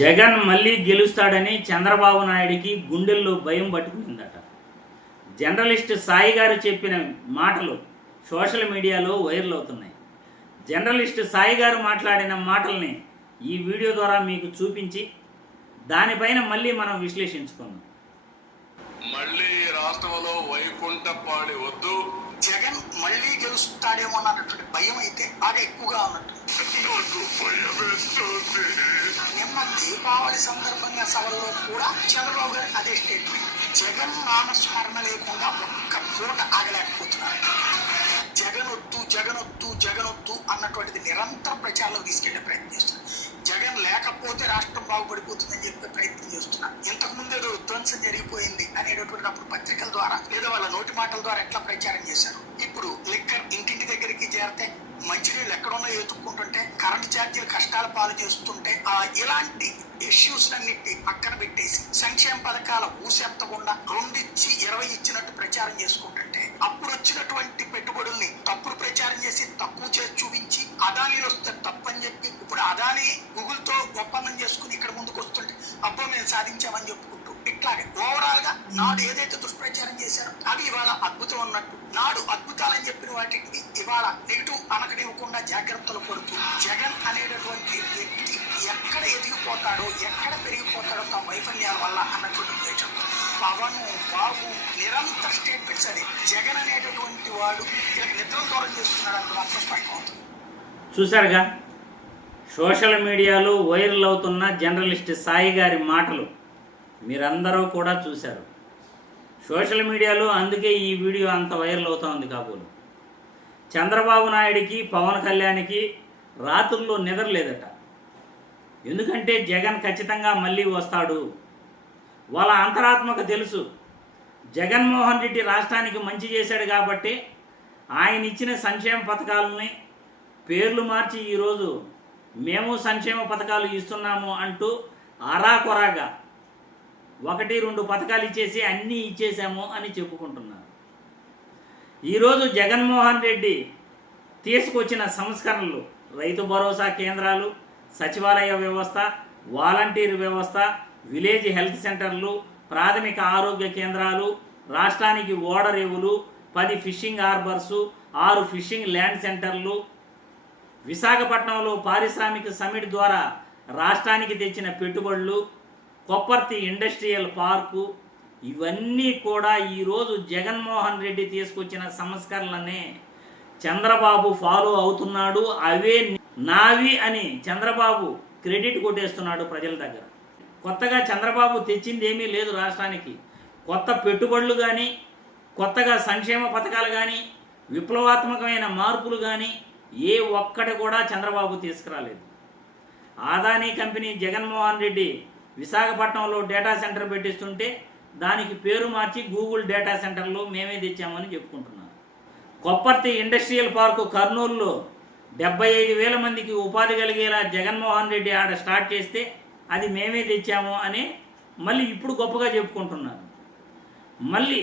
జగన్ మళ్ళీ గెలుస్తాడని చంద్రబాబు నాయుడికి గుండెల్లో భయం పట్టుకుందట. జర్నలిస్ట్ సాయి గారు చెప్పిన మాటలు సోషల్ మీడియాలో వైరల్ అవుతున్నాయి. జర్నలిస్ట్ సాయి గారు మాట్లాడిన మాటల్ని ఈ వీడియో ద్వారా మీకు చూపించి దానిపైన మళ్ళీ మనం విశ్లేషించుకుందాం. మళ్ళీ రాష్ట్రంలో వైకుంఠపాడి వద్దు, జగన్ మళ్ళీ గెలుస్తాడేమో అన్నటువంటి భయం అయితే బాగా ఎక్కువగా ఉన్నట్టు. నిన్న దీపావళి సందర్భంగా సభలో కూడా చంద్రబాబు గారు అదే స్టేట్మెంట్. జగన్ నామస్మరణ లేకుండా ఒక్క పూట ఆగలేకపోతున్నారు. జగనొద్దు జగనొద్దు జగనొద్దు అన్నటువంటిది నిరంతర ప్రచారంలో తీసుకెళ్లే ప్రయత్నం చేస్తున్నారు. జగన్ లేకపోతే రాష్ట్రం బాగుపడిపోతుందని చెప్పే ప్రయత్నం చేస్తున్నారు. ఇంతకు ముందు ఏదో విధ్వంసం జరిగిపోయింది అనేటటువంటి అప్పుడు పత్రికల ద్వారా లేదా వాళ్ళ నోటి మాటల ద్వారా ఎట్లా ప్రచారం చేశారు. ఇప్పుడు లిక్కర్ ఇంటింటి దగ్గరికి చేరితే మంచినీళ్ళు ఎక్కడున్నా ఎత్తుక్కుంటుంటే కరెంటు ఛార్జీలు కష్టాల పాలు చేస్తుంటే ఇలాంటి ఇష్యూస్ అన్నిటి పక్కన పెట్టేసి సంక్షేమ పథకాల ఊసెత్తకుండా 2 ఇచ్చి 20 ఇచ్చినట్టు ప్రచారం చేసుకుంటుంటే అప్పుడు వచ్చినటువంటి పెట్టుబడుల్ని తప్పుడు ప్రచారం చేసి తక్కువ చేసి చూపించి అదానీలు వస్తే తప్పని చెప్పి ఇప్పుడు అదానీ గూగుల్ తో ఒప్పందం చేసుకుని ఇక్కడ ముందుకు వస్తుంటే అబ్బో మేము సాధించామని చెప్పుకుంటూ ఇట్లాగే ఓవరాల్ గా నాడు ఏదైతే దుష్ప్రచారం చేశారో అవి ఇవాళ అద్భుతం అన్నట్టు, నాడు అద్భుతాలని చెప్పిన వాటికి ఇవాళ నెగిటివ్ అనకనివ్వకుండా జాగ్రత్తలు పడుతూ జగన్ అనేటటువంటి వ్యక్తి ఎక్కడ ఎదిగిపోతాడో ఎక్కడ పెరిగిపోతాడో తమ వైఫల్యాల వల్ల అన్నటువంటి ఉద్దేశం. పవన్ బాబు నిరంతర స్టేట్మెంట్స్ అది జగన్ అనేటటువంటి వాడు ఇలా నిద్ర దూరం చేస్తున్నాడు అని మాత్రం స్పష్టం అవుతుంది. చూశారుగా సోషల్ మీడియాలో వైరల్ అవుతున్న జర్నలిస్ట్ సాయి గారి మాటలు మీరందరూ కూడా చూశారు. సోషల్ మీడియాలో అందుకే ఈ వీడియో అంత వైరల్ అవుతోంది కాబోలు. చంద్రబాబు నాయుడికి పవన్ కళ్యాణ్కి రాత్రుల్లో నిద్రలేదట. ఎందుకంటే జగన్ ఖచ్చితంగా మళ్ళీ వస్తాడు. వాళ్ళ అంతరాత్మకు తెలుసు జగన్మోహన్ రెడ్డి రాష్ట్రానికి మంచి చేశాడు కాబట్టి ఆయన ఇచ్చిన సంక్షేమ పథకాలని పేర్లు మార్చి ఈరోజు మేము సంక్షేమ పథకాలు ఇస్తున్నాము అంటూ ఆరాకొరాగా 1-2 పథకాలు ఇచ్చేసి అన్నీ ఇచ్చేసాము అని చెప్పుకుంటున్నారు. ఈరోజు జగన్మోహన్ రెడ్డి తీసుకొచ్చిన సంస్కరణలు రైతు భరోసా కేంద్రాలు, సచివాలయ వ్యవస్థ, వాలంటీర్ వ్యవస్థ, విలేజ్ హెల్త్ సెంటర్లు, ప్రాథమిక ఆరోగ్య కేంద్రాలు, రాష్ట్రానికి ఓడరేవులు, 10 ఫిషింగ్ హార్బర్సు, 6 ఫిషింగ్ ల్యాండ్ సెంటర్లు, విశాఖపట్నంలో పారిశ్రామిక సమిట్ ద్వారా రాష్ట్రానికి తెచ్చిన పెట్టుబడులు, కొప్పర్తి ఇండస్ట్రియల్ పార్కు, ఇవన్నీ కూడా ఈరోజు జగన్మోహన్ రెడ్డి తీసుకొచ్చిన సంస్కరణలనే చంద్రబాబు ఫాలో అవుతున్నాడు. అవే నావి అని చంద్రబాబు క్రెడిట్ కొట్టేస్తున్నాడు ప్రజల దగ్గర. కొత్తగా చంద్రబాబు తెచ్చింది ఏమీ లేదు రాష్ట్రానికి. కొత్త పెట్టుబడులు కానీ, కొత్తగా సంక్షేమ పథకాలు కానీ, విప్లవాత్మకమైన మార్పులు కానీ ఏ ఒక్కటి కూడా చంద్రబాబు తీసుకురాలేదు. అదానీ కంపెనీ జగన్మోహన్ రెడ్డి విశాఖపట్నంలో డేటా సెంటర్ పెట్టిస్తుంటే దానికి పేరు మార్చి గూగుల్ డేటా సెంటర్లో మేమే తెచ్చామని చెప్పుకుంటున్నారు. కొప్పర్తి ఇండస్ట్రియల్ పార్కు కర్నూలులో 75,000 మందికి ఉపాధి కలిగేలా జగన్మోహన్ రెడ్డి ఆడ స్టార్ట్ చేస్తే అది మేమే తెచ్చాము అని మళ్ళీ ఇప్పుడు గొప్పగా చెప్పుకుంటున్నారు. మళ్ళీ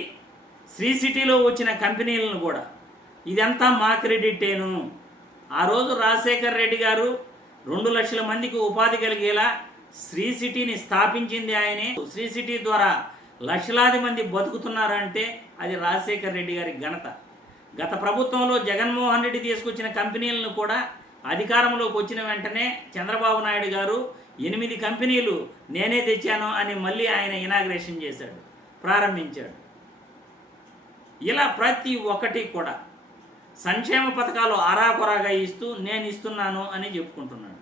శ్రీ సిటీలో వచ్చిన కంపెనీలను కూడా ఇదంతా మా క్రెడిటేను. ఆ రోజు రాజశేఖర్ రెడ్డి గారు 2 లక్షల మందికి ఉపాధి కలిగేలా శ్రీ సిటీని స్థాపించింది ఆయనే. శ్రీ సిటీ ద్వారా లక్షలాది మంది బతుకుతున్నారంటే అది రాజశేఖర్ రెడ్డి గారి ఘనత. గత ప్రభుత్వంలో జగన్మోహన్ రెడ్డి తీసుకొచ్చిన కంపెనీలను కూడా అధికారంలోకి వచ్చిన వెంటనే చంద్రబాబు నాయుడు గారు 8 కంపెనీలు నేనే తెచ్చాను అని మళ్ళీ ఆయన ఇనాగ్రేషన్ చేశాడు, ప్రారంభించాడు. ఇలా ప్రతి ఒక్కటి కూడా సంక్షేమ పథకాలు ఆరాకొరాగా ఇస్తూ నేను ఇస్తున్నాను అని చెప్పుకుంటున్నాడు.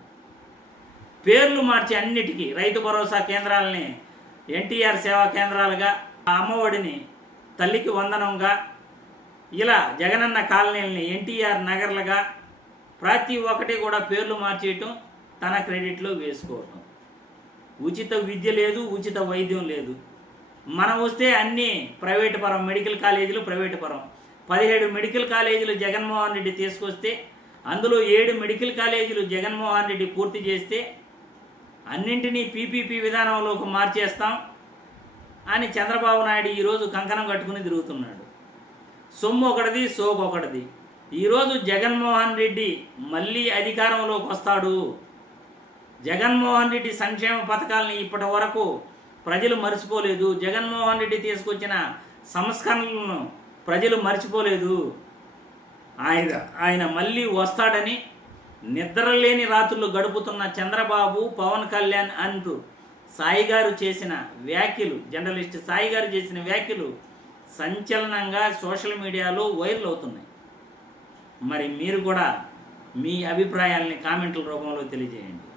పేర్లు మార్చి అన్నిటికీ రైతు భరోసా కేంద్రాలని ఎన్టీఆర్ సేవా కేంద్రాలుగా, అమ్మఒడిని తల్లికి వందనంగా, ఇలా జగనన్న కాలనీలని ఎన్టీఆర్ నగర్లుగా ప్రతి ఒక్కటి కూడా పేర్లు మార్చేయటం, తన క్రెడిట్లో వేసుకోవటం. ఉచిత విద్య లేదు, ఉచిత వైద్యం లేదు. మనం వస్తే అన్నీ ప్రైవేటు పరం, మెడికల్ కాలేజీలు ప్రైవేటు పరం. 17 మెడికల్ కాలేజీలు జగన్మోహన్ రెడ్డి తీసుకొస్తే అందులో 7 మెడికల్ కాలేజీలు జగన్మోహన్ రెడ్డి పూర్తి చేస్తే అన్నింటినీ పీపీపీ విధానంలోకి మార్చేస్తాం అని చంద్రబాబు నాయుడు ఈరోజు కంకణం కట్టుకుని తిరుగుతున్నాడు. సొమ్ము ఒకటిది, సోకు ఒకటిది. ఈరోజు జగన్మోహన్ రెడ్డి మళ్ళీ అధికారంలోకి వస్తాడు. జగన్మోహన్ రెడ్డి సంక్షేమ పథకాలని ఇప్పటి వరకు ప్రజలు మర్చిపోలేదు. జగన్మోహన్ రెడ్డి తీసుకొచ్చిన సంస్కరణలను ప్రజలు మర్చిపోలేదు. ఆయన మళ్ళీ వస్తాడని నిద్రలేని రాత్రులు గడుపుతున్న చంద్రబాబు, పవన్ కళ్యాణ్ అంటూ సాయి గారు చేసిన వ్యాఖ్యలు, జర్నలిస్ట్ సాయి గారు చేసిన వ్యాఖ్యలు సంచలనంగా సోషల్ మీడియాలో వైరల్ అవుతున్నాయి. మరి మీరు కూడా మీ అభిప్రాయాల్ని కామెంట్ల రూపంలో తెలియజేయండి.